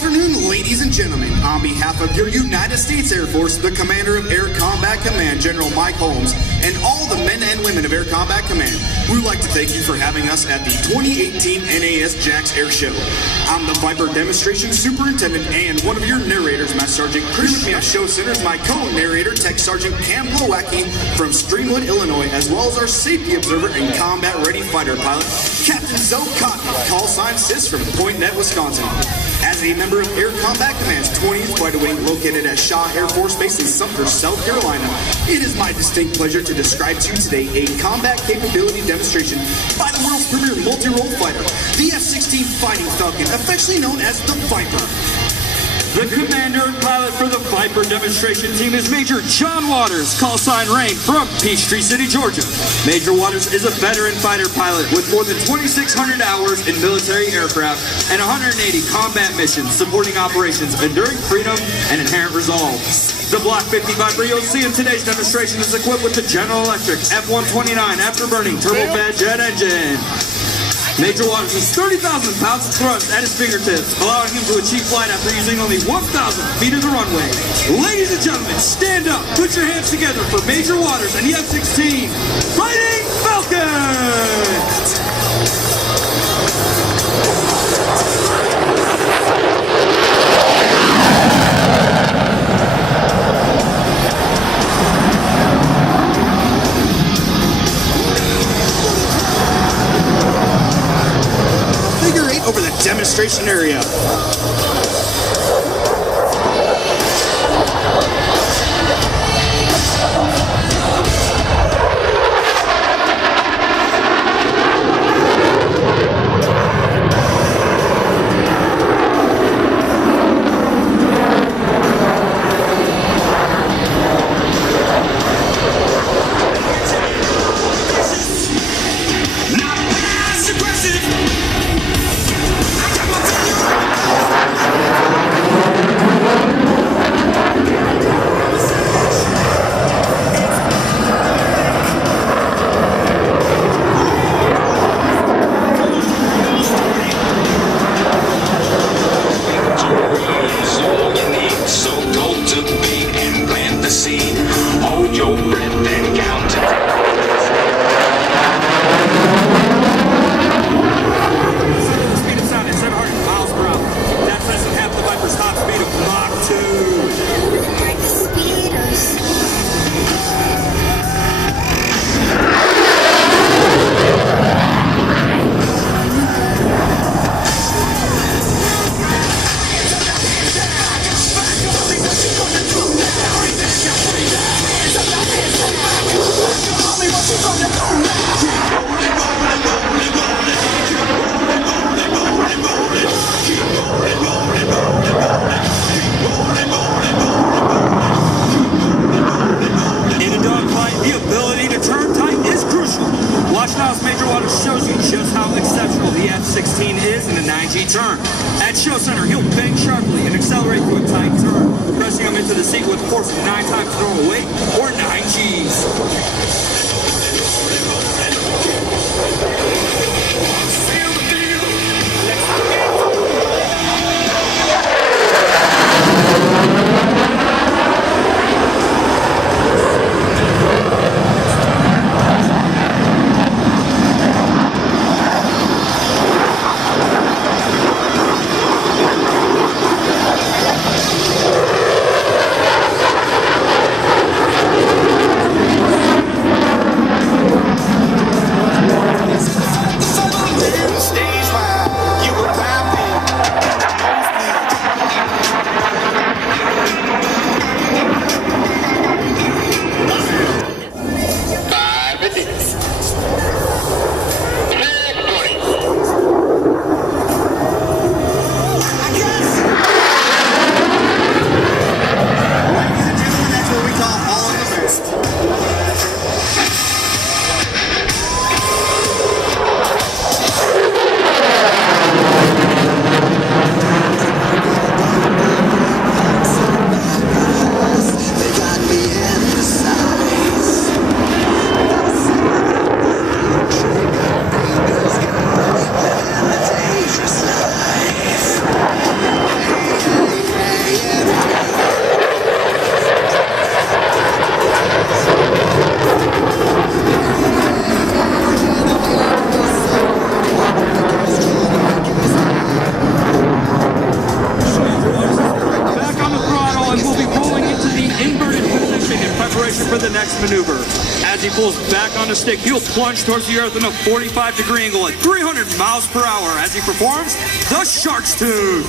afternoon, ladies and gentlemen. On behalf of your United States Air Force, the Commander of Air Combat Command, General Mike Holmes, and all the men and women of Air Combat Command, we would like to thank you for having us at the 2018 NAS Jakks Airshow. I'm the Viper Demonstration Superintendent and one of your narrators, Master Sergeant Chris. With me at Show Center is my co-narrator, Tech Sergeant Cam Glowacki from Streamwood, Illinois, as well as our safety observer and combat-ready fighter pilot, Captain Zoe Cotton, call sign Sis from Point Net, Wisconsin. As a member of Air Combat Command's 20th Fighter Wing located at Shaw Air Force Base in Sumter, South Carolina, it is my distinct pleasure to describe to you today a combat capability demonstration by the world's premier multi-role fighter, the F-16 Fighting Falcon, affectionately known as the Viper. The commander and pilot for the Viper demonstration team is Major John Waters, call sign Rain, from Peachtree City, Georgia. Major Waters is a veteran fighter pilot with more than 2,600 hours in military aircraft and 180 combat missions supporting operations Enduring Freedom and Inherent Resolve. The Block 50 Viper you'll see in today's demonstration is equipped with the General Electric F-129 afterburning turbofan jet engine. Major Waters has 30,000 pounds of thrust at his fingertips, allowing him to achieve flight after using only 1,000 feet of the runway. Ladies and gentlemen, stand up, put your hands together for Major Waters and the F-16 Fighting Falcon! Over the demonstration area. F-16 is in a 9G turn. At Show Center, he'll bang sharply and accelerate through a tight turn, pressing him into the seat with a force of 9 times normal weight, or 9 Gs. pulls back on the stick, he'll plunge towards the earth in a 45-degree angle at 300 miles per hour as he performs the Shark's Tune.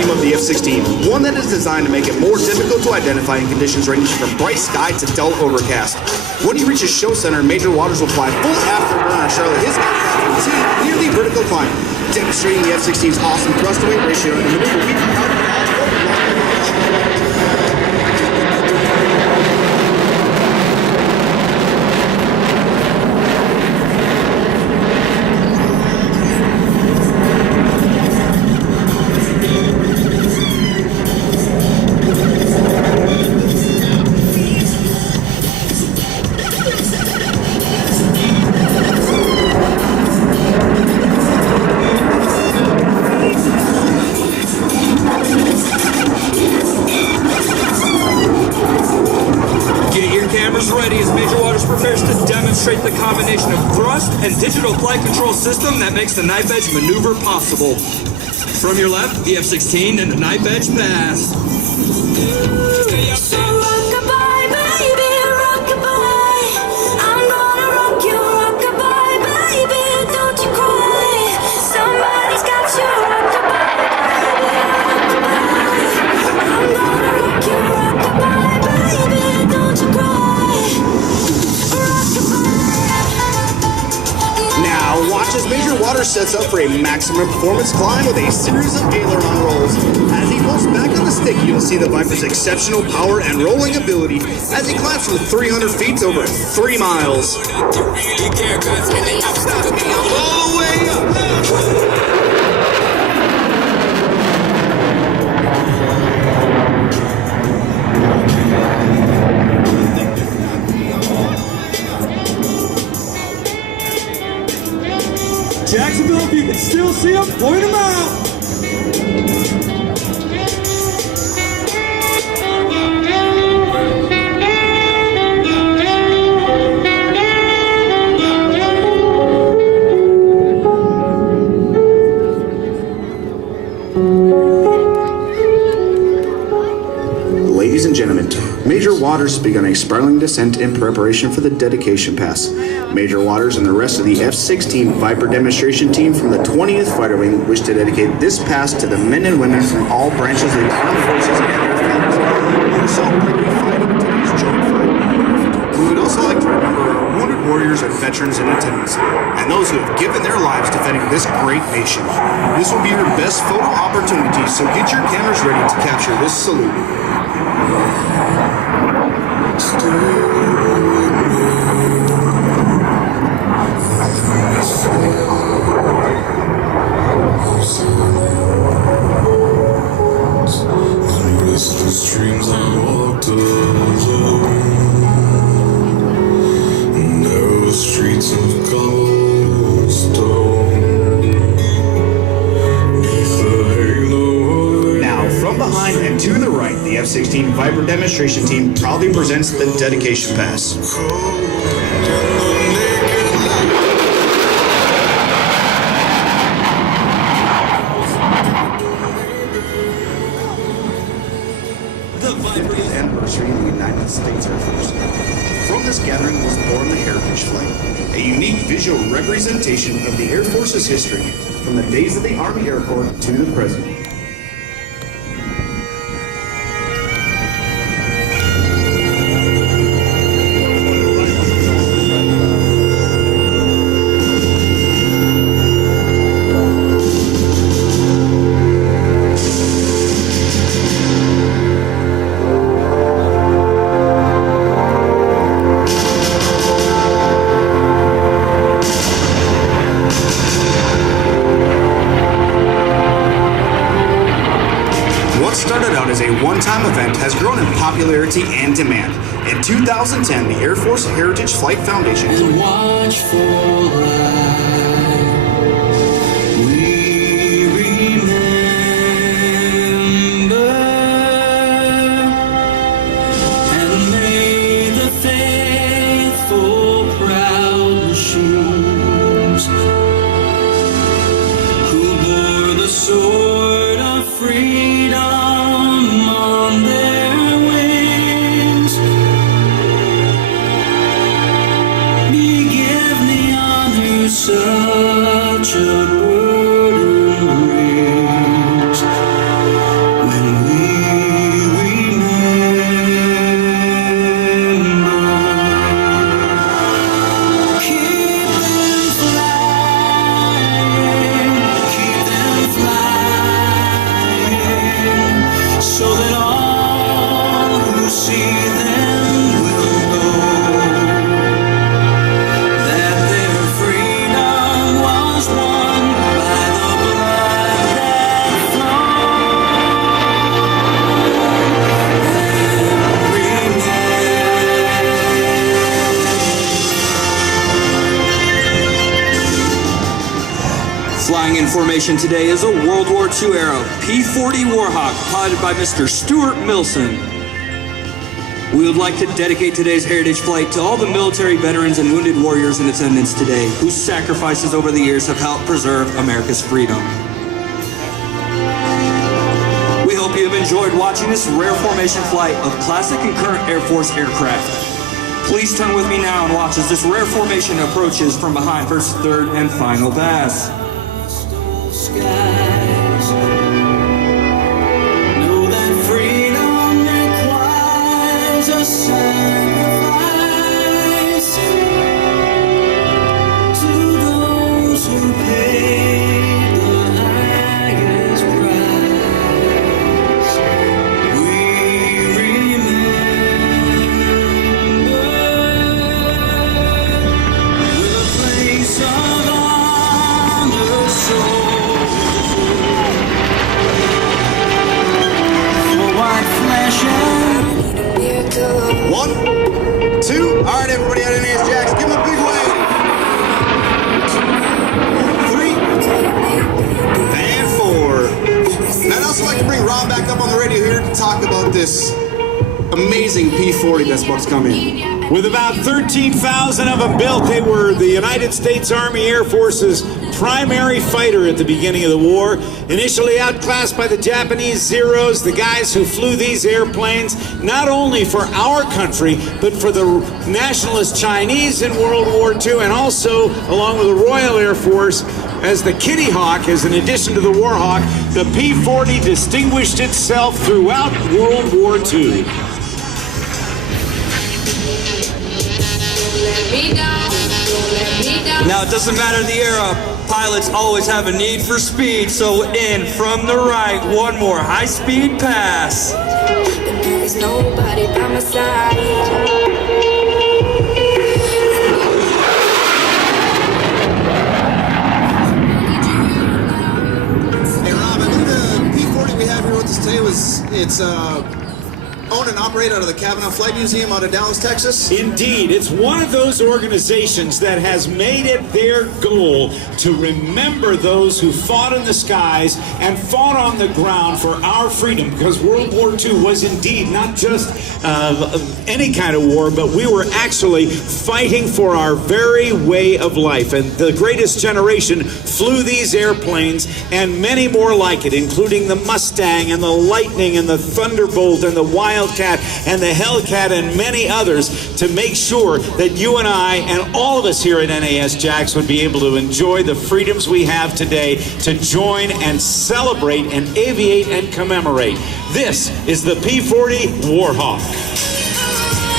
Of the F-16, one that is designed to make it more difficult to identify in conditions ranging from bright sky to dull overcast. When he reaches show center, Major Waters will fly full afterburner on Charlotte, his aircraft will see nearly vertical climb, demonstrating the F-16's awesome thrust-to-weight ratio and maneuver we can count on. The combination of thrust and digital flight control system that makes the knife edge maneuver possible. From your left, the F-16 and the knife edge pass. As Major Waters sets up for a maximum performance climb with a series of aileron rolls. As he pulls back on the stick, you'll see the Viper's exceptional power and rolling ability as he climbs from 300 feet to over 3 miles. Jacksonville, if you can still see them, point them out. Ladies and gentlemen, Major Waters has begun a spiraling descent in preparation for the dedication pass. Major Waters and the rest of the F-16 Viper demonstration team from the 20th Fighter Wing wish to dedicate this pass to the men and women from all branches of the armed forces and their families who celebrate fighting today's joint fight. We would also like to remember our wounded warriors and veterans in attendance, and those who have given their lives defending this great nation. This will be your best photo opportunity, so get your cameras ready to capture this salute. Streams I walked alone, narrow streets of cobblestone. Now, from behind and to the right, the F-16 Viper demonstration team proudly presents the dedication pass. Anniversary of the United States Air Force. From this gathering was born the Heritage Flight, a unique visual representation of the Air Force's history from the days of the Army Air Corps to the present. One-time event has grown in popularity and demand. In 2010, the Air Force Heritage Flight Foundation Watchful light, we in formation today is a World War II era P-40 Warhawk piloted by Mr. Stuart Milson. We would like to dedicate today's Heritage Flight to all the military veterans and wounded warriors in attendance today, whose sacrifices over the years have helped preserve America's freedom. We hope you have enjoyed watching this rare formation flight of classic and current Air Force aircraft. Please turn with me now and watch as this rare formation approaches from behind for its third and final pass. Know that freedom requires a sacrifice to those who paid the highest price. We remember with a place of honor One, two. All right, everybody out of NAS Jakks, give them a big wave. 3 and 4. And I'd also like to bring Rob back up on the radio here to talk about this amazing P-40 that's about to come in. With about 13,000 of them built, they were the United States Army Air Force's primary fighter at the beginning of the war. Initially outclassed by the Japanese Zeros, the guys who flew these airplanes, not only for our country, but for the nationalist Chinese in World War II, and also, along with the Royal Air Force, as the Kitty Hawk, as in addition to the Warhawk, the P-40 distinguished itself throughout World War II. Now, it doesn't matter the era, pilots always have a need for speed, so in from the right, one more high-speed pass. There's nobody by my side. Hey, Rob, I think the P-40 we have here with us today it's owned and operated out of the Kavanaugh Flight Museum out of Dallas, Texas. Indeed, it's one of those organizations that has made it their goal to remember those who fought in the skies and fought on the ground for our freedom, because World War II was indeed not just any kind of war, but we were actually fighting for our very way of life. And the greatest generation flew these airplanes and many more like it, including the Mustang and the Lightning and the Thunderbolt and the Wildcat and the Hellcat and many others, to make sure that you and I and all of us here at NAS Jakks would be able to enjoy the freedoms we have today, to join and celebrate and aviate and commemorate. This is the P-40 Warhawk.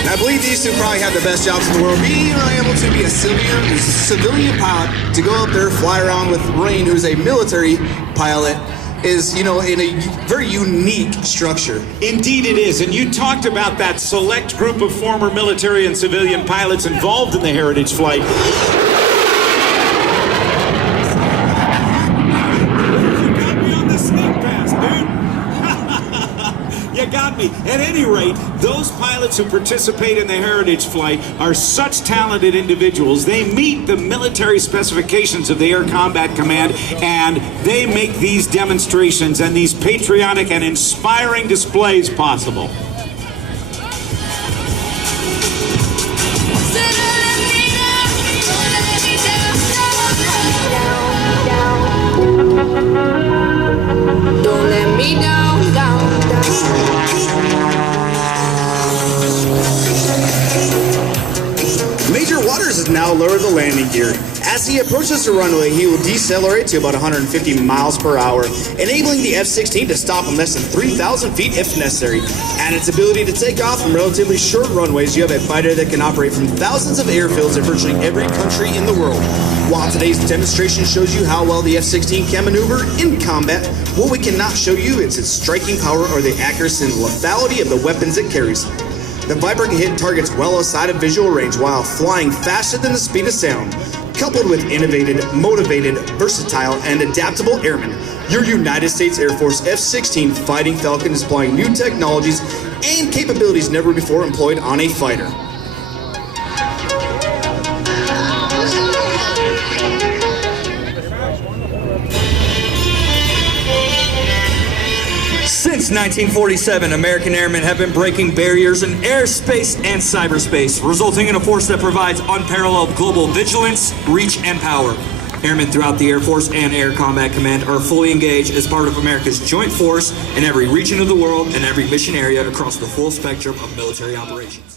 And I believe these two probably have the best jobs in the world. Being able to be a civilian pilot, to go up there, fly around with Rain, who's a military pilot, is, in a very unique structure. Indeed it is, and you talked about that select group of former military and civilian pilots involved in the Heritage Flight. You got me on the sneak pass, dude. You got me. At any rate, those pilots who participate in the Heritage Flight are such talented individuals. They meet the military specifications of the Air Combat Command, and they make these demonstrations and these patriotic and inspiring displays possible. Don't let me down, down, down. Major Waters has now lowered the landing gear. As he approaches the runway, he will decelerate to about 150 miles per hour, enabling the F-16 to stop on less than 3,000 feet if necessary. And its ability to take off from relatively short runways, you have a fighter that can operate from thousands of airfields in virtually every country in the world. While today's demonstration shows you how well the F-16 can maneuver in combat, what we cannot show you is its striking power or the accuracy and lethality of the weapons it carries. The Viper can hit targets well outside of visual range while flying faster than the speed of sound. Coupled with innovative, motivated, versatile, and adaptable airmen, your United States Air Force F-16 Fighting Falcon is applying new technologies and capabilities never before employed on a fighter. Since 1947, American airmen have been breaking barriers in airspace and cyberspace, resulting in a force that provides unparalleled global vigilance, reach, and power. Airmen throughout the Air Force and Air Combat Command are fully engaged as part of America's joint force in every region of the world and every mission area across the full spectrum of military operations.